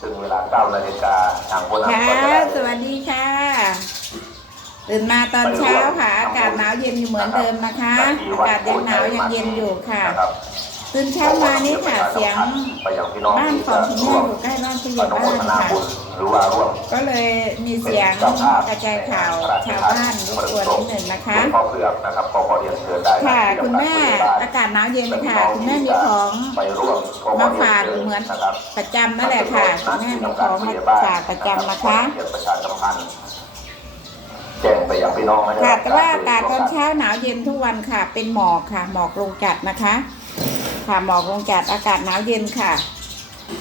ถึงเวลาเก้านาฬิกาทางคนนำค่ะก็จะได้สวัสดีค่ะ ตื่นมาตอนเช้าค่ะ อากาศหนาวเย็นอยู่เหมือนเดิมนะคะ อากาศยังหนาวยังเย็นอยู่ค่ะนะครับตื่นเช้ามานี่ค่ะเสียงไปยังพี่น้องบ้านที่ของจะคุณร่แม่วมอยู่ใกล้บ้านผู้ใหอญ่นุโมบ้านทนาค่ะบุญ หรือว่าร่วมก็เลยมีเสียงกระจายข่าวชาวบ้านรบกวนนิดหนึ่งนะคะหลวงพ่อเผือกนะครับก็ขอเรียนเชิญได้ค่ะที่คุณแม่ทำการอากาศหนาวเย็นค่ะคุณแม่มีของไปร่วมก็ขอมาเรียนฝากเชิญเหมือนนะครับประจำนั่นแหละค่ะคุณแม่มีของมาฝากประจำนะคะเรียนประชาสัมพันธ์แจ้งไปยังพี่น้องนะค่ะแต่ว่าอากาศตอนเช้าหนาวเย็นทุกวันค่ะ เป็นหมอกค่ะ หมอกลงจัดนะคะ ค่ะหมอกลงจัดอากาศหนาวเย็นค่ะ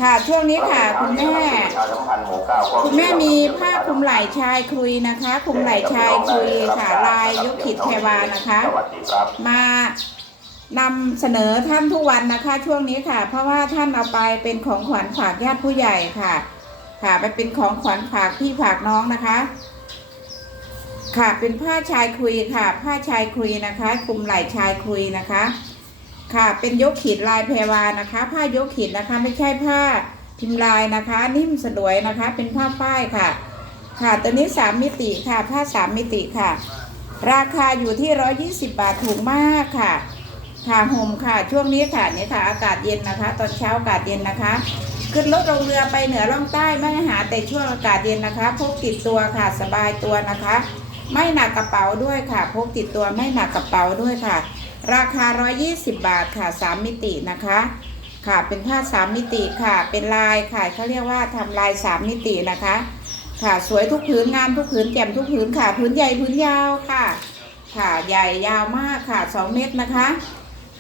ค่ะช่วงนี้ค่ะ คุณแม่ประชาสัมพันธ์หมู่เก้าก็คุณแม่มีผ้าคลุมไหล่ชายคลุยนะคะ คลุมไหล่ชายคลุยค่ะลายยกขิดเทวานะคะสวัสดีครับมานำเสนอท่านทุกวันนะคะ ช่วงนี้ค่ะ เพราะว่าท่านเอาไปเป็นของขวัญฝากญาติผู้ใหญ่ค่ะ ค่ะไปเป็นของขวัญฝากพี่ฝากน้องนะคะ ค่ะเป็นผ้าชายคุยค่ะ ผ้าชายคุยนะคะคลุมไหล่ชายคุยนะคะ ค่ะ เป็นยกขีดลายแพรวานะคะ ผ้ายกขีดนะคะ ไม่ใช่ผ้าพิมพ์ลายนะคะ นิ่มสลวยนะคะ เป็นผ้าฝ้ายค่ะ ค่ะ ตัวนี้สามมิติค่ะ ผ้าสามมิติค่ะ ราคาอยู่ที่ร้อยี่สิบบาทถูกมากค่ะ ค่ะห่มค่ะ ช่วงนี้ค่ะเนี่ยค่ะ อากาศเย็นนะคะ ตอนเช้าอากาศเย็นนะคะ ขึ้นรถลงเรือไปเหนือล่องใต้ไม่หาแต่ช่วงอากาศเย็นนะคะพกติดตัวค่ะ สบายตัวนะคะ ไม่หนักกระเป๋าด้วยค่ะ พกติดตัวไม่หนักกระเป๋าด้วยค่ะ ราคา 120 บาทค่ะ 3 มิตินะคะ ค่ะเป็นผ้า 3 มิติค่ะ เป็นลายค่ะเขาเรียกว่าทำลาย 3 มิตินะคะ ค่ะสวยทุกผืนงามทุกผืนแจ่มทุกผืนค่ะผืนใหญ่ผืนยาวค่ะ ค่ะใหญ่ยาวมากค่ะ 2 เมตรนะคะ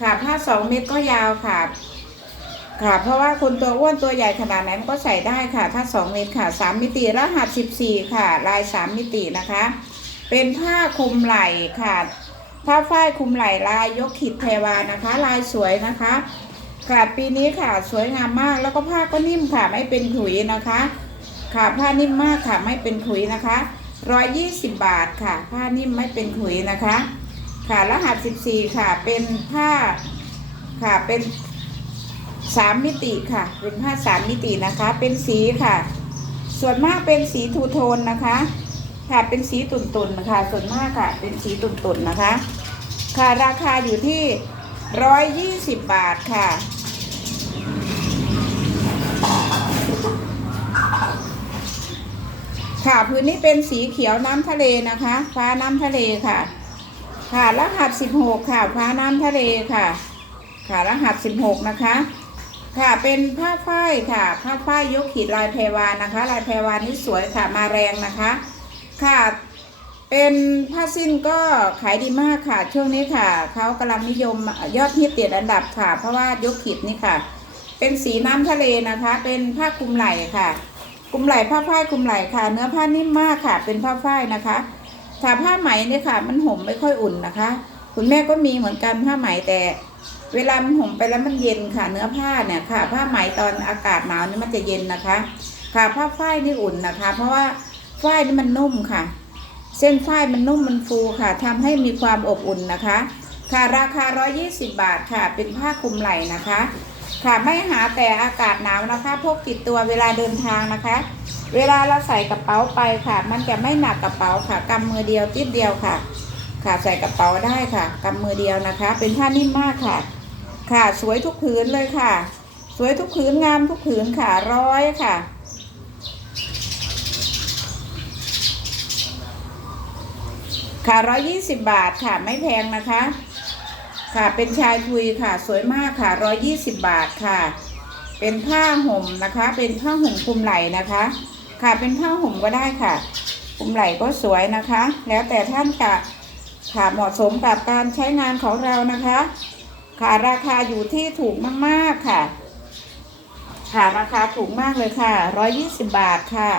ค่ะผ้า 2 เมตรก็ยาวค่ะค่ะ เพราะว่าคนตัวอ้วนตัวใหญ่ขนาดไหนมันก็ใส่ได้ค่ะ ถ้า 2 เมตรค่ะ 3 มิติรหัส 14 ค่ะ ลาย 3 มิตินะคะ เป็นผ้าคลุมไหล่ค่ะ ผ้าฝ้ายคลุมไหล่ลายยกขีดเทวานะคะ ลายสวยนะคะ ค่ะปีนี้ค่ะสวยงามมากแล้วก็ผ้าก็นิ่มค่ะไม่เป็นขุยนะคะ ค่ะผ้านิ่มมากค่ะไม่เป็นขุยนะคะร้อยยี่สิบบาทค่ะ ผ้านิ่มไม่เป็นขุยนะคะ ค่ะรหัสสิบสี่ค่ะเป็นผ้าค่ะเป็นสามมิติค่ะ เป็นผ้าสามมิตินะคะ เป็นสีค่ะ ส่วนมากเป็นสีทูโทนนะคะ ค่ะเป็นสีตุ่นๆค่ะส่วนมากค่ะ เป็นสีตุ่นๆนะคะ ค่ะราคาอยู่ที่ร้อยยี่สิบบาทค่ะ ค่ะพื้นนี้เป็นสีเขียวน้ำทะเลนะคะ ฟ้าน้ำทะเลค่ะ ค่ะรหัสสิบหกค่ะ ฟ้าน้ำทะเลค่ะ ค่ะรหัสสิบหกนะคะ ค่ะเป็นผ้าฝ้ายค่ะ ผ้าฝ้ายยกขีดลายแพรวานะคะ ลายแพรวานี่สวยค่ะมาแรงนะคะ ค่ะ เป็นผ้าสิ้นก็ขายดีมากค่ะ ช่วงนี้ค่ะเขากำลังนิยมยอดฮิตติดอันดับค่ะ เพราะว่ายกขีดนี่ค่ะ เป็นสีน้ำทะเลนะคะ เป็นผ้าคลุมไหล่ค่ะคลุมไหล่ผ้าฝ้ายคลุมไหล่ค่ะ เนื้อผ้านิ่มมากค่ะ เป็นผ้าฝ้ายนะคะถ้าผ้าไหมเนี่ยค่ะ มันห่มไม่ค่อยอุ่นนะคะ คุณแม่ก็มีเหมือนกันผ้าไหมแต่ เวลามันห่มไปแล้วมันเย็นค่ะ เนื้อผ้าเนี่ยค่ะ ผ้าไหมตอนอากาศหนาวนี่มันจะเย็นนะคะ ค่ะผ้าฝ้ายนี่อุ่นนะคะ เพราะว่าฝ้ายนี่มันนุ่มค่ะ เส้นฝ้ายมันนุ่มมันฟูค่ะทำให้มีความอบอุ่นนะคะ ค่ะราคา 120 บาทค่ะ เป็นผ้าคลุมไหล่นะคะ ค่ะไม่หาแต่อากาศหนาวนะคะ พกติดตัวเวลาเดินทางนะคะ เวลาเราใส่กระเป๋าไปค่ะ มันจะไม่หนักกระเป๋าค่ะกำมือเดียวติดเดียวค่ะ ค่ะใส่กระเป๋าได้ค่ะกำมือเดียวนะคะ เป็นผ้านิ่มมากค่ะ ค่ะสวยทุกผืนเลยค่ะ สวยทุกผืนงามทุกผืนค่ะร้อยค่ะ ค่ะร้อยี่สิบบาทค่ะไม่แพงนะคะ ค่ะเป็นชายคุยค่ะสวยมากค่ะร้อยี่สิบบาทค่ะ เป็นผ้าห่มนะคะ เป็นผ้าห่มคลุมไหล่นะคะ ค่ะเป็นผ้าห่มก็ได้ค่ะคลุมไหล่ก็สวยนะคะ แล้วแต่ท่านจะค่ะเหมาะสมกับการใช้งานของเรานะคะ ค่ะราคาอยู่ที่ถูกมากๆค่ะ ค่ะราคาถูกมากเลยค่ะร้อยี่สิบบาทค่ะ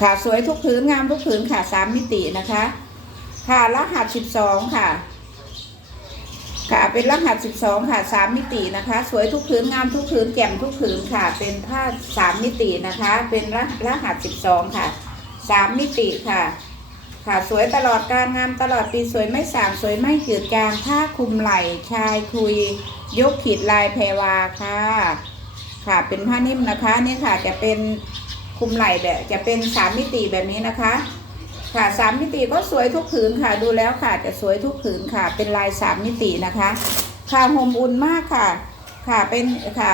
ค่ะสวยทุกผืนงามทุกผืนค่ะสามมิตินะคะ ค่ะรหัสสิบสองค่ะ ค่ะเป็นรหัสสิบสองค่ะสามมิตินะคะ สวยทุกผืนงามทุกผืนแจ่มทุกผืนค่ะ เป็นผ้าสามมิตินะคะ เป็นรรหัสสิบสองค่ะสามมิติค่ะ ค่ะสวยตลอดการงามตลอดปีสวยไม่สางสวยไม่จืดจางผ้าคลุมไหล่ชายคุย ยกขีดลายแพรวาค่ะ ค่ะเป็นผ้านิ่มนะคะนี่ค่ะจะเป็น คุมไหล่แบบจะเป็นสามมิติแบบนี้นะคะ ค่ะสามมิติก็สวยทุกผืนค่ะ ดูแล้วค่ะจะสวยทุกผืนค่ะ เป็นลายสามมิตินะคะ ค่ะห่มอุ่นมากค่ะ ค่ะเป็นค่ะ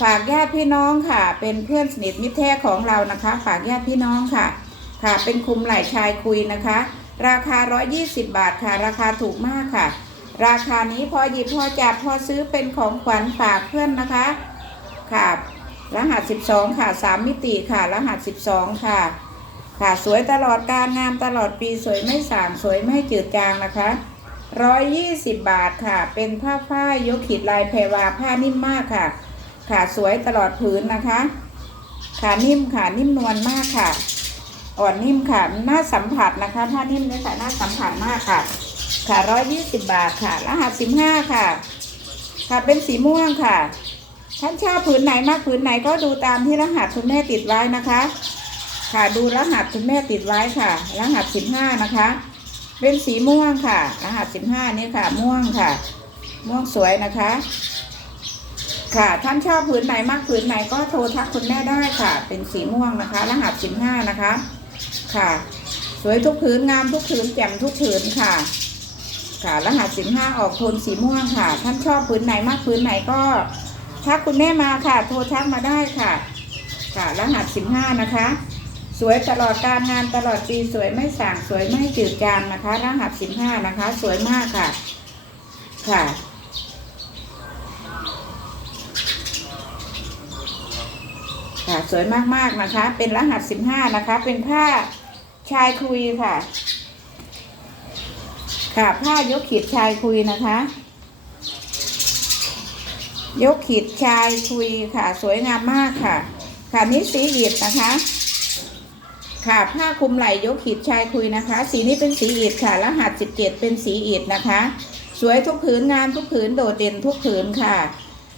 ฝากญาติพี่น้องค่ะ เป็นเพื่อนสนิทมิตรแท้ของเรานะคะ ฝากญาติพี่น้องค่ะ ค่ะ เป็นคุมไหล่ชายคุยนะคะ ราคา 120 บาทค่ะ ราคาถูกมากค่ะ ราคานี้พอหยิบพอจับพอซื้อเป็นของขวัญฝากเพื่อนนะคะค่ะ รหัส 12 ค่ะ 3 มิติค่ะ รหัส 12 ค่ะ ค่ะสวยตลอดการงามตลอดปีสวยไม่สางสวยไม่จืดจางนะคะ 120 บาทค่ะ เป็นผ้าฝ้ายกขีดลายแพรวาผ้านิ่มมากค่ะ ค่ะสวยตลอดผืนนะคะ ค่ะนิ่มค่ะนิ่มนวลมากค่ะ อ่อนนิ่มค่ะน่าสัมผัสนะคะผ้านิ่มเนี่ยค่ะน่าสัมผัสมากค่ะ ค่ะร้อยยี่สิบบาทค่ะ รหัสสิบห้าค่ะ ค่ะเป็นสีม่วงค่ะ ท่านชอบผืนไหนมากผืนไหนก็ดูตามที่รหัสคุณแม่ติดไว้นะคะ ค่ะดูรหัสคุณแม่ติดไว้ค่ะ รหัสสิบห้านะคะ เป็นสีม่วงค่ะ รหัสสิบห้านี่ค่ะ ม่วงค่ะ ม่วงสวยนะคะ ค่ะท่านชอบผืนไหนมากผืนไหนก็โทรทักคุณแม่ได้ค่ะ เป็นสีม่วงนะคะ รหัสสิบห้านะคะ ค่ะ สวยทุกผืนงามทุกผืนแจ่มทุกผืนค่ะค่ะรหัสสิบห้าออกโทนสีม่วงค่ะ ท่านชอบผืนไหนมากผืนไหนก็ ทักคุณแม่มาค่ะ โทรทักมาได้ค่ะ ค่ะ รหัสสิบห้านะคะ สวยตลอดการงานตลอดปีสวยไม่ส่างสวยไม่จืดจางนะคะ รหัสสิบห้านะคะ สวยมากค่ะ ค่ะค่ะสวยมากๆนะคะ เป็นรหัสสิบห้านะคะ เป็นผ้าชายคุยค่ะ ค่ะผ้ายกขีดชายคุยนะคะ ยกขีดชายคุยค่ะ สวยงามมากค่ะ ค่ะนี้สีอิฐนะคะ ค่ะผ้าคลุมไหล่ยกขีดชายคุยนะคะ สีนี้เป็นสีอิฐค่ะ รหัสสิบเจ็ดเป็นสีอิฐนะคะ สวยทุกผืนงามทุกผืนโดดเด่นทุกผืนค่ะ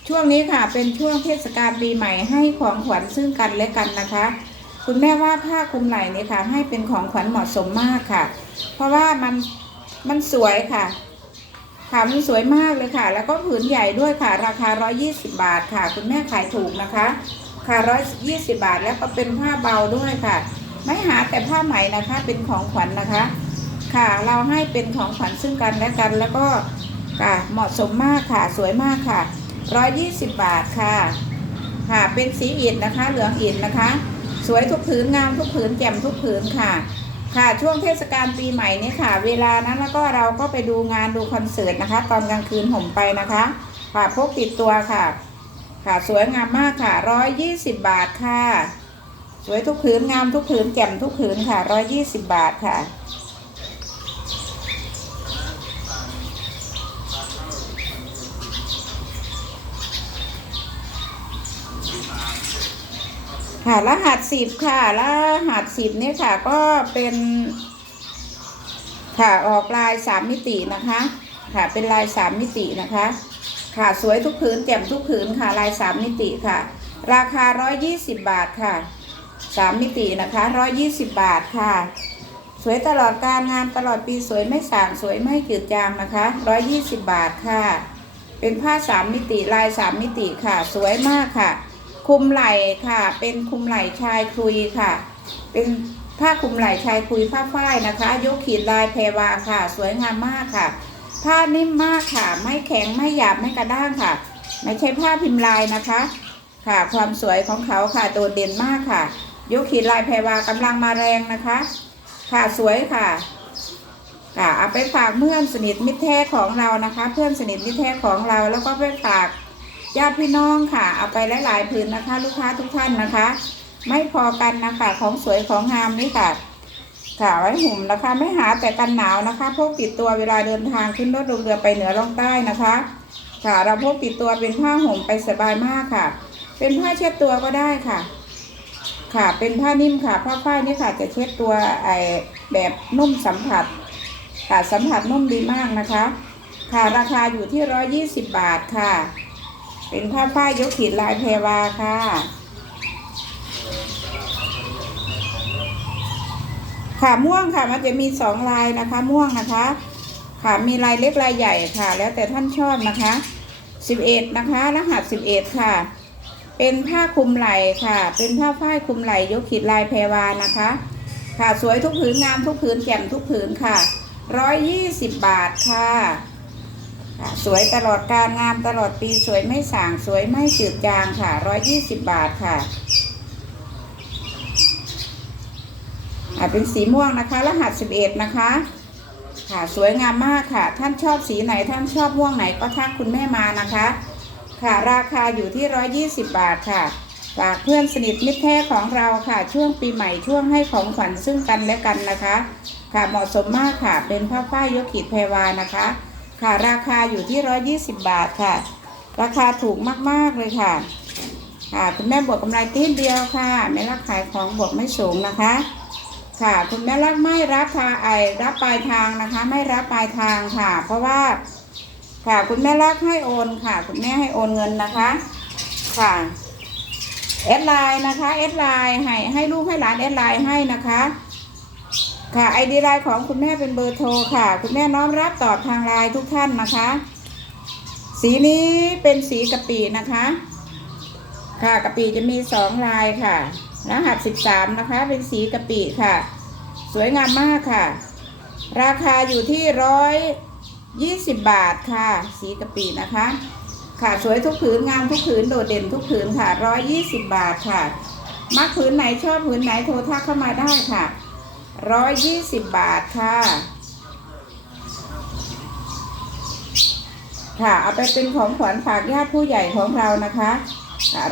ช่วงนี้ค่ะเป็นช่วงเทศกาลปีใหม่ให้ของขวัญซึ่งกันและกันนะคะคุณแม่ว่าผ้าคลุมไหล่เนี่ยค่ะ ให้เป็นของขวัญเหมาะสมมากค่ะ เพราะว่ามันมันสวยค่ะ ค่ะมันสวยมากเลยค่ะ แล้วก็ผืนใหญ่ด้วยค่ะ ราคา 120 บาทค่ะ คุณแม่ขายถูกนะคะ ค่ะ 120 บาทแล้วก็เป็นผ้าเบาด้วยค่ะ ไม่หาแต่ผ้าไหมนะคะเป็นของขวัญนะคะ ค่ะเราให้เป็นของขวัญซึ่งกันและกันแล้วก็ค่ะเหมาะสมมากค่ะสวยมากค่ะ 120 บาทค่ะค่ะเป็นสีอิฐนะคะ เหลืองอิฐนะคะ สวยทุกผืนงามทุกผืนแจ่มทุกผืนค่ะ ค่ะช่วงเทศกาลปีใหม่นี้ค่ะ เวลานั้นแล้วก็เราก็ไปดูงานดูคอนเสิร์ตนะคะ ตอนกลางคืนห่มไปนะคะค่ะพกติดตัวค่ะ ค่ะสวยงามมากค่ะร้อยี่สิบบาทค่ะ สวยทุกผืนงามทุกผืนแจ่มทุกผืนค่ะร้อยี่สิบบาทค่ะ ค่ะรหัสสิบค่ะรหัสสิบเนี่ยค่ะก็เป็นค่ะออกลายสามมิตินะคะ ค่ะเป็นลายสามมิตินะคะ ค่ะสวยทุกผืนแจ่มทุกผืนค่ะลายสามมิติค่ะ ราคาร้อยยี่สิบบาทค่ะสามมิตินะคะร้อยยี่สิบบาทค่ะ สวยตลอดการงานตลอดปีสวยไม่สางสวยไม่จืดจางนะคะร้อยยี่สิบบาทค่ะ เป็นผ้าสามมิติลายสามมิติค่ะ สวยมากค่ะ คุมไหล่ค่ะ เป็นคุมไหล่ชายคุยค่ะ เป็นผ้าคุมไหล่ชายคุยผ้าฝ้ายนะคะ ยกขีดลายแพรวาค่ะ สวยงามมากค่ะ ผ้านิ่มมากค่ะ ไม่แข็งไม่หยาบไม่กระด้างค่ะ ไม่ใช่ผ้าพิมพ์ลายนะคะ ค่ะ ความสวยของเขาค่ะโดดเด่นมากค่ะ ยกขีดลายแพรวากำลังมาแรงนะคะ ค่ะสวยค่ะค่ะเอาไปฝากเพื่อนสนิทมิตรแท้ของเรานะคะ เพื่อนสนิทมิตรแท้ของเราแล้วก็ไปฝาก ญาติพี่น้องค่ะ เอาไปหลายๆผืนนะคะ ลูกค้าทุกท่านนะคะ ไม่พอกันนะคะของสวยของงามนี่ค่ะค่ะไว้ห่มนะคะ ไม่หาแต่กันหนาวนะคะพกติดตัวเวลาเดินทางขึ้นรถลงเรือไปเหนือล่องใต้นะคะ ค่ะเราพกติดตัวเป็นผ้าห่มไปสบายมากค่ะ เป็นผ้าเช็ดตัวก็ได้ค่ะ ค่ะเป็นผ้านิ่มค่ะผ้าฝ้ายนี่ค่ะ จะเช็ดตัวไอแบบนุ่มสัมผัสค่ะสัมผัสนุ่มดีมากนะคะ ค่ะราคาอยู่ที่ร้อยี่สิบบาทค่ะ เป็นผ้าฝ้ายกขีดลายแพรวาค่ะค่ะม่วงค่ะมันจะมีสองลายนะคะ ม่วงนะคะ ค่ะมีลายเล็กลายใหญ่ค่ะ แล้วแต่ท่านชอบนะคะสิบเอ็ดนะคะ รหัสสิบเอ็ดค่ะ เป็นผ้าคลุมไหล่ค่ะ เป็นผ้าฝ้ายคลุมไหล่ยกขีดลายแพรวานะคะ ค่ะสวยทุกผืนงามทุกผืนแจ่มทุกผืนค่ะร้อยยี่สิบบาทค่ะ ค่ะ สวยตลอดการงามตลอดปีสวยไม่สาง สวยไม่จืดจางค่ะร้อยยี่สิบบาทค่ะอ่าเป็นสีม่วงนะคะ รหัสสิบเอ็ดนะคะ ค่ะสวยงามมากค่ะ ท่านชอบสีไหนท่านชอบม่วงไหนก็ทักคุณแม่มานะคะ ค่ะราคาอยู่ที่ร้อยยี่สิบบาทค่ะฝากเพื่อนสนิทมิตรแท้ของเราค่ะ ช่วงปีใหม่ช่วงให้ของขวัญซึ่งกันและกันนะคะ ค่ะเหมาะสมมากค่ะเป็นผ้าฝ้ายยกขีดแพรวานะคะ ค่ะ ราคาอยู่ที่ร้อยี่สิบาทค่ะ ราคาถูกมาก ๆ เลยค่ะ ค่ะ คุณแม่บวกกำไรตีนเดียวค่ะ แม่รักขายของบวกไม่สูงนะคะ ค่ะ คุณแม่รักไม่รับทาไอรับปลายทางนะคะ ไม่รับปลายทางค่ะ เพราะว่า ค่ะ คุณแม่รักให้โอนค่ะ คุณแม่ให้โอนเงินนะคะ ค่ะแอดไลน์นะคะแอดไลน์ให้ให้ลูกให้หลานแอดไลน์ให้นะคะ ค่ะไอดีไลน์ของคุณแม่เป็นเบอร์โทรค่ะ คุณแม่น้อมรับตอบทางไลน์ทุกท่านนะคะ สีนี้เป็นสีกะปินะคะ ค่ะกะปิจะมีสองลายค่ะรหัสสิบสามนะคะ เป็นสีกะปิค่ะ สวยงามมากค่ะ ราคาอยู่ที่ร้อยยี่สิบบาทค่ะ สีกะปินะคะ ค่ะสวยทุกผืนงามทุกผืนโดดเด่นทุกผืนค่ะร้อยยี่สิบบาทค่ะ มักผืนไหนชอบผืนไหนโทรทักเข้ามาได้ค่ะ ร้อยยี่สิบบาทค่ะ ค่ะเอาไปเป็นของขวัญฝากญาติผู้ใหญ่ของเรานะคะ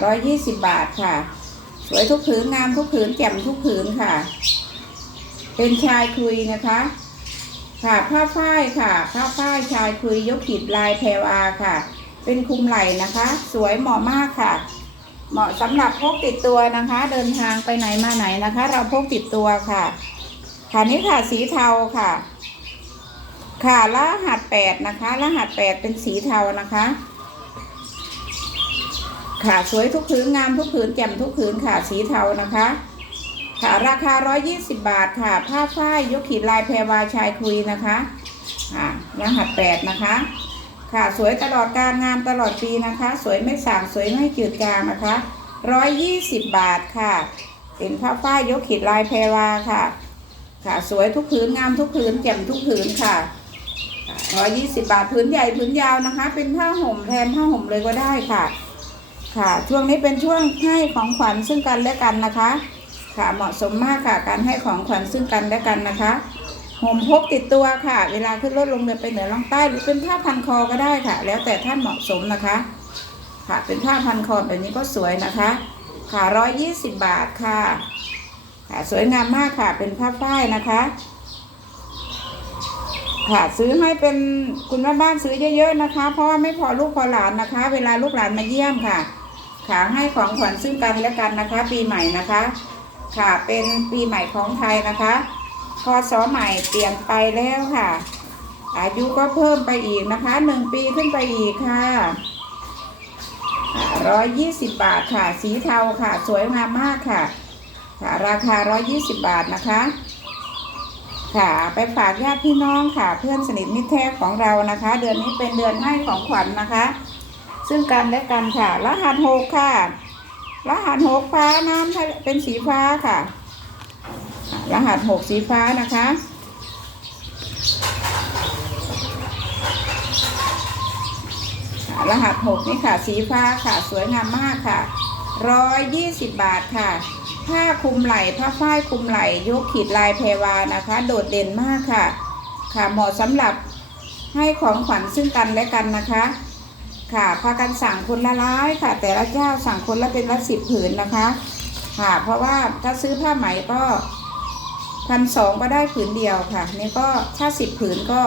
ร้อยยี่สิบบาทค่ะ สวยทุกผืนงามทุกผืนแจ่มทุกผืนค่ะ เป็นชายคุยนะคะ ค่ะผ้าฝ้ายค่ะผ้าฝ้ายชายคุยยกขีดลายแพรวาค่ะ เป็นคุมไหล่นะคะ สวยเหมาะมากค่ะเหมาะสำหรับพกติดตัวนะคะ เดินทางไปไหนมาไหนนะคะ เราพกติดตัวค่ะ ค่ะนี่ค่ะสีเทาค่ะ ค่ะรหัสแปดนะคะ รหัสแปดเป็นสีเทานะคะ ค่ะสวยทุกผืนงามทุกผืนแจ่มทุกผืนค่ะสีเทานะคะ ค่ะราคา 120 บาทค่ะ ผ้าฝ้ายยกขีดลายแพรวาชายคุยนะคะอ่ารหัสแปดนะคะค่ะสวยตลอดการงามตลอดปีนะคะ สวยไม่ส่างสวยไม่จืดจางนะคะ 120 บาทค่ะ เป็นผ้าฝ้ายยกขีดลายแพรวาค่ะ ค่ะ สวยทุกผืนงามทุกผืนแจ่มทุกผืนค่ะ120บาทผืนใหญ่ผืนยาวนะคะ เป็นผ้าห่มแทนผ้าห่มเลยก็ได้ค่ะ ค่ะ ช่วงนี้เป็นช่วงให้ของขวัญซึ่งกันและกันนะคะ ค่ะเหมาะสมมากค่ะ การให้ของขวัญซึ่งกันและกันนะคะห่มพกติดตัวค่ะ เวลาขึ้นรถลงเรือไปเหนือล่องใต้หรือเป็นผ้าพันคอก็ได้ค่ะ แล้วแต่ท่านเหมาะสมนะคะ ค่ะเป็นผ้าพันคอแบบนี้ก็สวยนะคะ ค่ะร้อยยี่สิบบาทค่ะ ค่ะสวยงามมากค่ะ เป็นผ้าฝ้ายนะคะ ค่ะซื้อให้เป็นคุณแม่บ้านซื้อเยอะๆนะคะ เพราะว่าไม่พอลูกพอหลานนะคะ เวลาลูกหลานมาเยี่ยมค่ะ ค่ะให้ของขวัญซึ่งกันและกันนะคะ ปีใหม่นะคะ ค่ะเป็นปีใหม่ของไทยนะคะพศใหม่เปลี่ยนไปแล้วค่ะ อายุก็เพิ่มไปอีกนะคะหนึ่งปีขึ้นไปอีกค่ะร้อยยี่สิบบาทค่ะ สีเทาค่ะ สวยงามมากค่ะ ค่ะราคาร้อยยี่สิบบาทนะคะ ค่ะไปฝากญาติพี่น้องค่ะ เพื่อนสนิทมิตรแท้ของเรานะคะ เดือนนี้เป็นเดือนให้ของขวัญนะคะ ซึ่งกันและกันค่ะ รหัสหกค่ะ รหัสหกฟ้าน้ำเป็นสีฟ้าค่ะ รหัสหกสีฟ้านะคะรหัสหกนี่ค่ะ สีฟ้าค่ะ สวยงามมากค่ะร้อยยี่สิบบาทค่ะ ผ้าคลุมไหล่ผ้าฝ้ายคลุมไหล่ยกขีดลายแพรวานะคะ โดดเด่นมากค่ะ ค่ะเหมาะสำหรับให้ของขวัญซึ่งกันและกันนะคะ ค่ะพากันสั่งคนละร้ายค่ะ แต่ละเจ้าสั่งคนละเป็นละสิบผืนนะคะ ค่ะเพราะว่าถ้าซื้อผ้าไหมก็พันสองก็ได้ผืนเดียวค่ะ นี่ก็ถ้าสิบผืนก็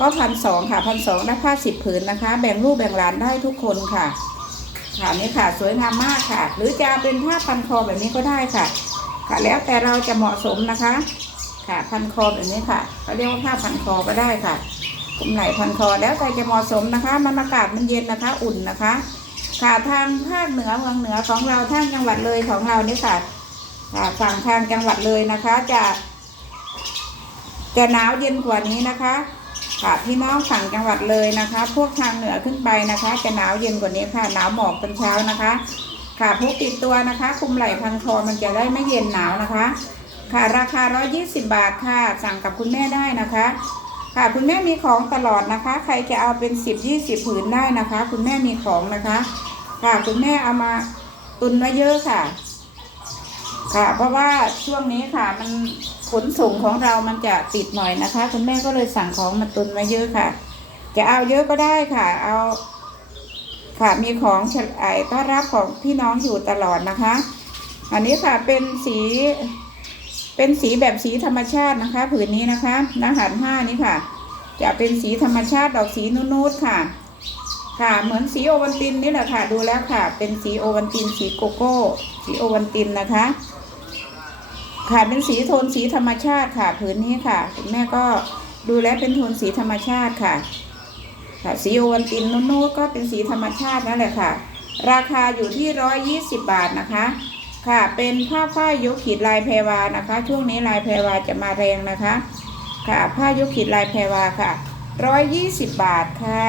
ก็พันสองค่ะพันสองได้ผ้าสิบผืนนะคะ แบ่งลูกแบ่งหลานได้ทุกคนค่ะ ค่ะนี่ค่ะ สวยงามมากค่ะ หรือจะเป็นผ้าพันคอแบบนี้ก็ได้ค่ะ ค่ะ แล้วแต่เราจะเหมาะสมนะคะ ค่ะพันคอแบบนี้ค่ะเขาเรียกว่าผ้าพันคอก็ได้ค่ะกลุ่มไหนพันคอแล้วแต่จะเหมาะสมนะคะมันอากาศมันเย็นนะคะ อุ่นนะคะ ค่ะทางภาคเหนือเมืองเหนือของเราทางจังหวัดเลยของเรานี่ค่ะค่ะฝั่งทางจังหวัดเลยนะคะจะจะหนาวเย็นกว่านี้นะคะ ค่ะพี่น้องฝั่งจังหวัดเลยนะคะ พวกทางเหนือขึ้นไปนะคะ จะหนาวเย็นกว่านี้ค่ะ หนาวหมอกตอนเช้านะคะ ค่ะพกติดตัวนะคะคุมไหล่พันคอมันจะได้ไม่เย็นหนาวนะคะ ค่ะราคา 120 บาทค่ะ สั่งกับคุณแม่ได้นะคะ ค่ะคุณแม่มีของตลอดนะคะ ใครจะเอาเป็น 10 20ผืนได้นะคะ คุณแม่มีของนะคะ ค่ะคุณแม่เอามาตุนไว้เยอะค่ะ ค่ะ เพราะว่าช่วงนี้ค่ะมัน ขนส่งของเรามันจะติดหน่อยนะคะ คุณแม่ก็เลยสั่งของมาตุนไว้เยอะค่ะ จะเอาเยอะก็ได้ค่ะ เอา ค่ะมีของเฉลยต้อนรับของพี่น้องอยู่ตลอดนะคะ อันนี้ค่ะเป็นสี เป็นสีแบบสีธรรมชาตินะคะ ผืนนี้นะคะรหัสห้านี่ค่ะ จะเป็นสีธรรมชาติดอกสีนูดๆค่ะ ค่ะเหมือนสีโอวันตินนี่แหละค่ะ ดูแล้วค่ะ เป็นสีโอวันตินสีโกโก้ สีโอวันตินนะคะ ค่ะเป็นสีโทนสีธรรมชาติค่ะผืนนี้ค่ะคุณแม่ก็ดูแลเป็นโทนสีธรรมชาติค่ะค่ะสีโอวันตินนูดๆก็เป็นสีธรรมชาตินั่นแหละค่ะ ราคาอยู่ที่ร้อยยี่สิบบาทนะคะ ค่ะเป็นผ้าฝ้ายยกขีดลายแพรวานะคะ ช่วงนี้ลายแพรวาจะมาแรงนะคะ ค่ะผ้ายกขีดลายแพรวาค่ะร้อยยี่สิบบาทค่ะ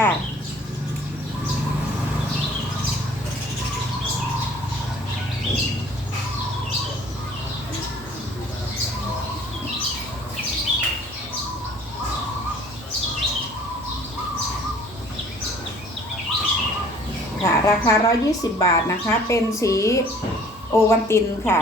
ราคา 120 บาทนะคะ เป็นสีโอวันตินค่ะ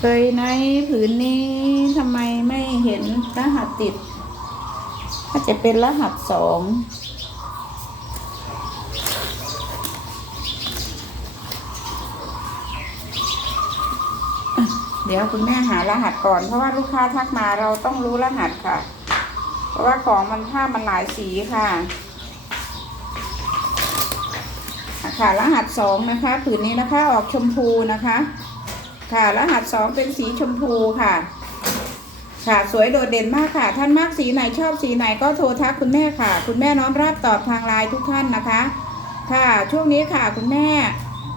เลยในผืนนี้ทำไมไม่เห็นรหัสติด ถ้าจะเป็นรหัสสอง เดี๋ยวคุณแม่หารหัสก่อน เพราะว่าลูกค้าทักมาเราต้องรู้รหัสค่ะ เพราะว่าของมันผ้ามันหลายสีค่ะอะค่ะรหัสสองนะคะผืนนี้นะคะออกชมพูนะคะ ค่ะรหัสสองเป็นสีชมพูค่ะ ค่ะสวยโดดเด่นมากค่ะ ท่านมากสีไหนชอบสีไหนก็โทรทักคุณแม่ค่ะ คุณแม่น้อมรับตอบทางไลน์ทุกท่านนะคะ ค่ะช่วงนี้ค่ะคุณแม่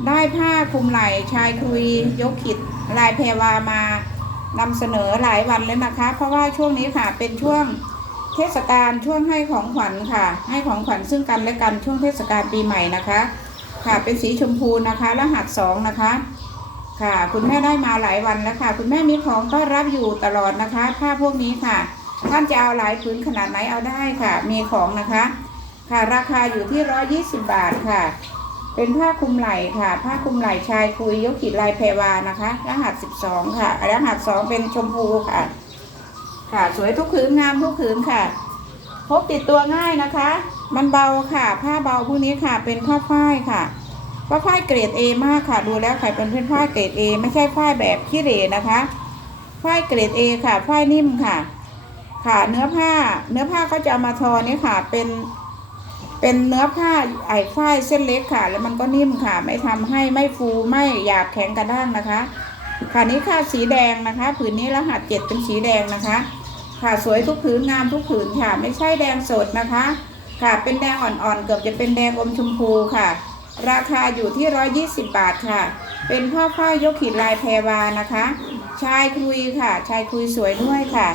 ได้ผ้าคลุมไหล่ชายคุยยกขิด ลายแพรวามานำเสนอหลายวันแล้วนะคะ เพราะว่าช่วงนี้ค่ะเป็นช่วงเทศกาลช่วงให้ของขวัญค่ะ ให้ของขวัญซึ่งกันและกันช่วงเทศกาลปีใหม่นะคะ ค่ะเป็นสีชมพูนะคะรหัสสองนะคะ ค่ะคุณแม่ได้มาหลายวันแล้วค่ะ คุณแม่มีของต้อนรับอยู่ตลอดนะคะผ้าพวกนี้ค่ะ ท่านจะเอาหลายผืนขนาดไหนเอาได้ค่ะ มีของนะคะ ค่ะราคาอยู่ที่ร้อยี่สิบบาทค่ะ เป็นผ้าคลุมไหล่ค่ะ ผ้าคลุมไหล่ชายคุยยกขีดลายแพรวานะคะ รหัสสิบสองค่ะ รหัสสองเป็นชมพูค่ะ ค่ะสวยทุกผืนงามทุกผืนค่ะ พกติดตัวง่ายนะคะ มันเบาค่ะ ผ้าเบาพวกนี้ค่ะเป็นผ้าฝ้ายค่ะว่าฝ้ายเกรด A มากค่ะ ดูแล้วใครเป็นเพื่อนฝ้ายเกรด A ไม่ใช่ฝ้ายแบบขี้เหร่นะคะฝ้ายเกรด A ค่ะฝ้ายนิ่มค่ะ ค่ะเนื้อผ้า เนื้อผ้าก็จะมาทอนี่ค่ะเป็น เป็นเนื้อผ้าไอ้ฝ้ายเส้นเล็กค่ะ แล้วมันก็นิ่มค่ะ ไม่ทำให้ไม่ฟูไม่หยาบแข็งกระด้างนะคะค่ะนี้ค่ะสีแดงนะคะผืนนี้รหัสเจ็ดเป็นสีแดงนะคะ ค่ะสวยทุกผืนงามทุกผืนค่ะ ไม่ใช่แดงสดนะคะ ค่ะเป็นแดงอ่อนๆเกือบจะเป็นแดงอมชมพูค่ะ ราคาอยู่ที่ 120 บาทค่ะ เป็นผ้าฝ้ายยกขีดลายแพรวานะคะ ชายคุยค่ะ ชายคุยสวยด้วยค่ะ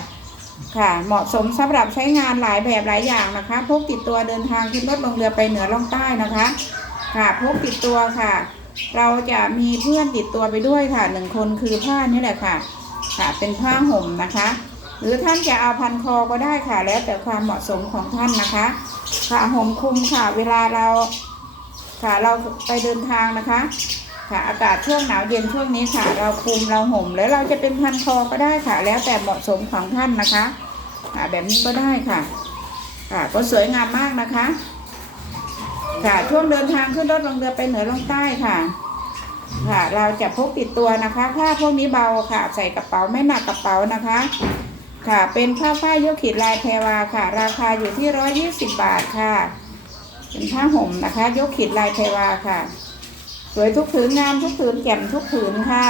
ค่ะ เหมาะสมสำหรับใช้งานหลายแบบหลายอย่างนะคะ พกติดตัวเดินทางขึ้นรถลงเรือไปเหนือล่องใต้นะคะ ค่ะพกติดตัวค่ะ เราจะมีเพื่อนติดตัวไปด้วยค่ะหนึ่งคนคือผ้านี่แหละค่ะ ค่ะเป็นผ้าห่มนะคะ หรือท่านจะเอาพันคอก็ได้ค่ะ แล้วแต่ความเหมาะสมของท่านนะคะ ค่ะห่มคลุมค่ะ เวลาเราค่ะเราไปเดินทางนะคะ ค่ะอากาศช่วงหนาวเย็นช่วงนี้ค่ะ เราคลุมเราห่มแล้วเราจะเป็นพันคอก็ได้ค่ะ แล้วแต่เหมาะสมของท่านนะคะค่ะแบบนี้ก็ได้ค่ะ ค่ะก็สวยงามมากนะคะ ค่ะช่วงเดินทางขึ้นรถลงเรือไปเหนือลงใต้ค่ะ ค่ะ เราจะพกติดตัวนะคะผ้าพวกนี้เบาค่ะ ใส่กระเป๋าไม่หนักกระเป๋านะคะ ค่ะเป็นผ้าฝ้ายยกขีดลายแพรวาค่ะ ราคาอยู่ที่ร้อยยี่สิบบาทค่ะ เป็นผ้าห่มนะคะ ยกขีดลายเทวาค่ะ วยทุกผืนงามทุกผืนแก่มทุกผืนค่ะ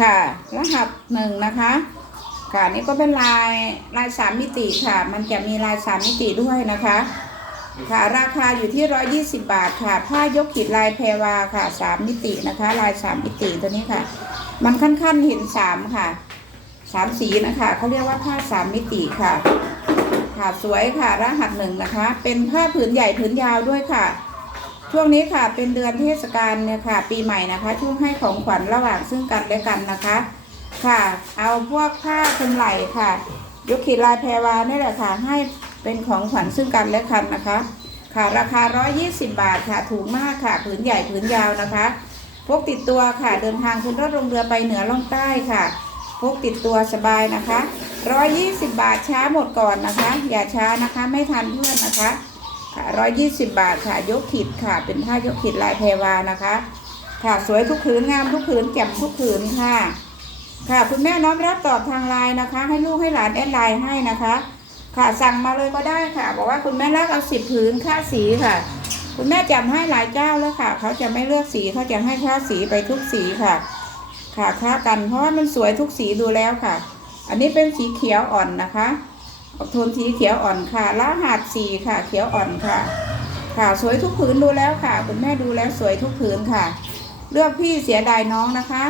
ค่ะ รหัสหนึ่งนะคะค่ะนี่ก็เป็นลายลายสามมิติค่ะ มันจะมีลายสามมิติด้วยนะคะ ค่ะราคาอยู่ที่ร้อยี่สิบาทค่ะ ผ้ายกขีดลายแพรวาค่ะสามมิตินะคะ ลายสามมิติตัวนี้ค่ะ มันค่อนข้างเห็นสามค่ะสามสีนะคะเขาเรียกว่าผ้าสามมิติค่ะ ค่ะสวยค่ะ รหัสหนึ่งนะคะ เป็นผ้าผืนใหญ่ผืนยาวด้วยค่ะ ช่วงนี้ค่ะเป็นเดือนเทศกาลเนี่ยค่ะ ปีใหม่นะคะ ช่วงให้ของขวัญระหว่างซึ่งกันและกันนะคะ ค่ะ เอาพวกผ้าคลุมไหล่ค่ะ ยกขีดลายแพรวานี่แหละค่ะให้ เป็นของขวัญซึ่งกันและกันนะคะ ค่ะราคา 120 บาทค่ะ ถูกมากค่ะผืนใหญ่ผืนยาวนะคะพกติดตัวค่ะเดินทางขึ้นรถลงเรือไปเหนือล่องใต้ค่ะพกติดตัวสบายนะคะ 120 บาทช้าหมดก่อนนะคะ อย่าช้านะคะไม่ทันเพื่อนนะคะค่ะ120 บาทค่ะยกขีดค่ะ เป็นผ้ายกขีดลายแพรวานะคะ ค่ะสวยทุกผืนงามทุกผืนแจ่มทุกผืนค่ะ ค่ะคุณแม่น้อมรับตอบทางไลน์นะคะ ให้ลูกให้หลานแอดไลน์ให้นะคะ ค่ะสั่งมาเลยก็ได้ค่ะ บอกว่าคุณแม่รักเอาสิบผืนค่าสีค่ะ คุณแม่จำให้หลายเจ้าแล้วค่ะ เขาจะไม่เลือกสีเขาจะให้ค่าสีไปทุกสีค่ะ ค่ะค่ากันเพราะว่ามันสวยทุกสีดูแล้วค่ะ อันนี้เป็นสีเขียวอ่อนนะคะโทนสีเขียวอ่อนค่ะรหัสสีค่ะ เขียวอ่อนค่ะ ค่ะสวยทุกผืนดูแล้วค่ะ คุณแม่ดูแล้วสวยทุกผืนค่ะ เลือกพี่เสียดายน้องนะคะ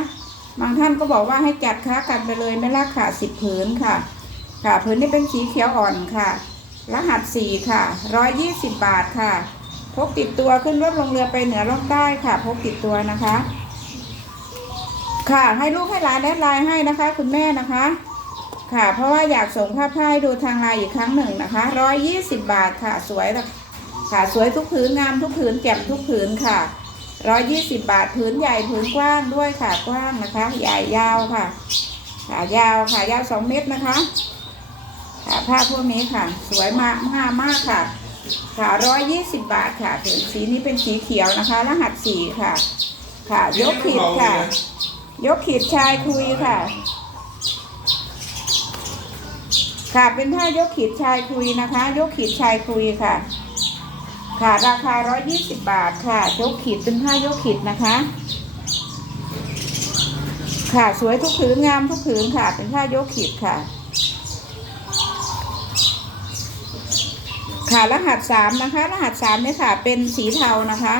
บางท่านก็บอกว่าให้จัดค้ากันไปเลยไม่ราคาสิบผืนค่ะ ค่ะผืนนี้เป็นสีเขียวอ่อนค่ะ รหัสสี่ค่ะร้อยยี่สิบบาทค่ะ พกติดตัวขึ้นรถลงเรือไปเหนือล่องใต้ค่ะ พกติดตัวนะคะ ค่ะให้ลูกให้หลานแอดไลน์ให้นะคะ คุณแม่นะคะ ค่ะ เพราะว่าอยากส่งภาพผ้าให้ดูทางไลน์อีกครั้งหนึ่งนะคะร้อยยี่สิบบาทค่ะสวยค่ะสวยทุกผืนงามทุกผืนแจ่มทุกผืนค่ะร้อยยี่สิบบาทผืนใหญ่ผืนกว้างด้วยค่ะกว้างนะคะ ใหญ่ยาวค่ะค่ะยาวค่ะยาวสองเมตรนะคะ ค่ะผ้าพวกนี้ค่ะ สวยมากมากมากค่ะค่ะร้อยยี่สิบบาทค่ะถึงสีนี้เป็นสีเขียวนะคะ รหัสสีค่ะ ค่ะ ยกขีดค่ะ ยกขีดชายคุยค่ะ ค่ะเป็นผ้ายกขีดชายคุยนะคะ ยกขีดชายคุยค่ะ ค่ะราคาร้อยยี่สิบบาทค่ะ ยกขีดเป็นผ้ายกขีดนะคะ ค่ะสวยทุกผืนงามทุกผืนค่ะ เป็นผ้ายกขีดค่ะ ค่ะรหัสสามนะคะ รหัสสามเนี่ยค่ะ เป็นสีเทานะคะ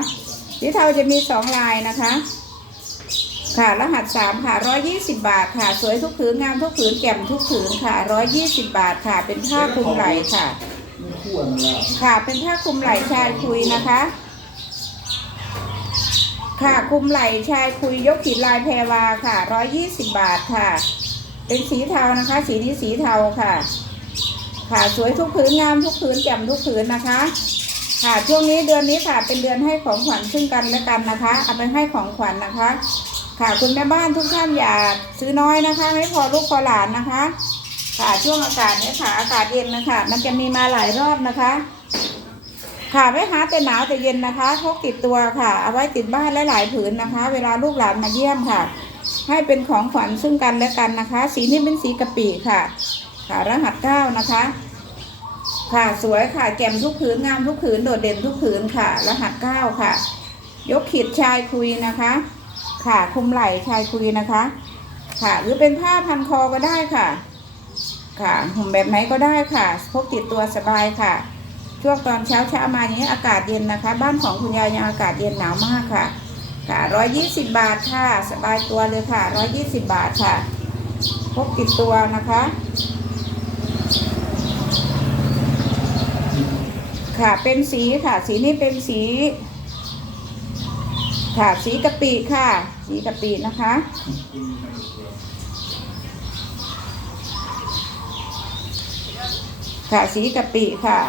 สีเทาจะมีสองลายนะคะ ค่ะรหัสสามค่ะร้อยยี่สิบาทค่ะ สวยทุกผืนงามทุกผืนแจ่มทุกผืนค่ะร้อยยี่สิบาทค่ะ เป็นผ้าคลุมไหล่ค่ะ ค่ะเป็นผ้าคลุมไหล่ชายคุยนะคะ ค่ะคลุมไหล่ชายคุยยกขีดลายแพรวาค่ะร้อยยี่สิบาทค่ะ เป็นสีเทานะคะ สีนี้สีเทาค่ะ ค่ะสวยทุกผืนงามทุกผืนแจ่มทุกผืนนะคะ ค่ะช่วงนี้เดือนนี้ค่ะเป็นเดือนให้ของขวัญซึ่งกันและกันนะคะเอาไปให้ของขวัญนะคะ ค่ะคุณแม่บ้านทุกท่านอย่าซื้อน้อยนะคะไม่พอลูกพอหลานนะคะ ค่ะช่วงอากาศเนี้ค่ะอากาศเย็นนะคะมันจะมีมาหลายรอบนะคะค่ะไม่หาแต่หนาวแต่เย็นนะคะพกติดตัวค่ะ เอาไว้ติดบ้านและหลายผืนนะคะ เวลาลูกหลานมาเยี่ยมค่ะ ให้เป็นของขวัญซึ่งกันและกันนะคะ สีนี้เป็นสีกะปิค่ะ ค่ะรหัสเก้านะคะ ค่ะสวยค่ะแจ่มทุกผืนงามทุกผืนโดดเด่นทุกผืนค่ะ รหัสเก้าค่ะ ยกขีดชายคุยนะคะ ค่ะคลุมไหล่ชายคุยนะคะ ค่ะหรือเป็นผ้าพันคอก็ได้ค่ะ ค่ะห่มแบบไหนก็ได้ค่ะพกติดตัวสบายค่ะช่วงตอนเช้าเช้ามานี้อากาศเย็นนะคะ บ้านของคุณยายยังอากาศเย็นหนาวมากค่ะ ค่ะร้อยยี่สิบบาทค่ะ สบายตัวเลยค่ะร้อยยี่สิบบาทค่ะพกติดตัวนะคะ ค่ะเป็นสีค่ะ สีนี้เป็นสี ค่ะสีกะปิค่ะ สีกะปินะคะ ค่ะสีกะปิค่ะ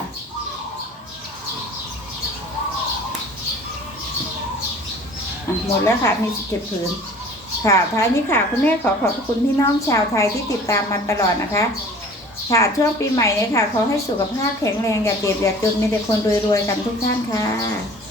หมดแล้วค่ะมีสิบเจ็ดผืนค่ะท้ายนี้ค่ะคุณแม่ขอขอบคุณพี่น้องชาวไทยที่ติดตามมาตลอดนะคะ ค่ะช่วงปีใหม่นี้ค่ะ ขอให้สุขภาพแข็งแรงอย่าเจ็บอย่าจนมีแต่คนรวยๆกันทุกท่านค่ะ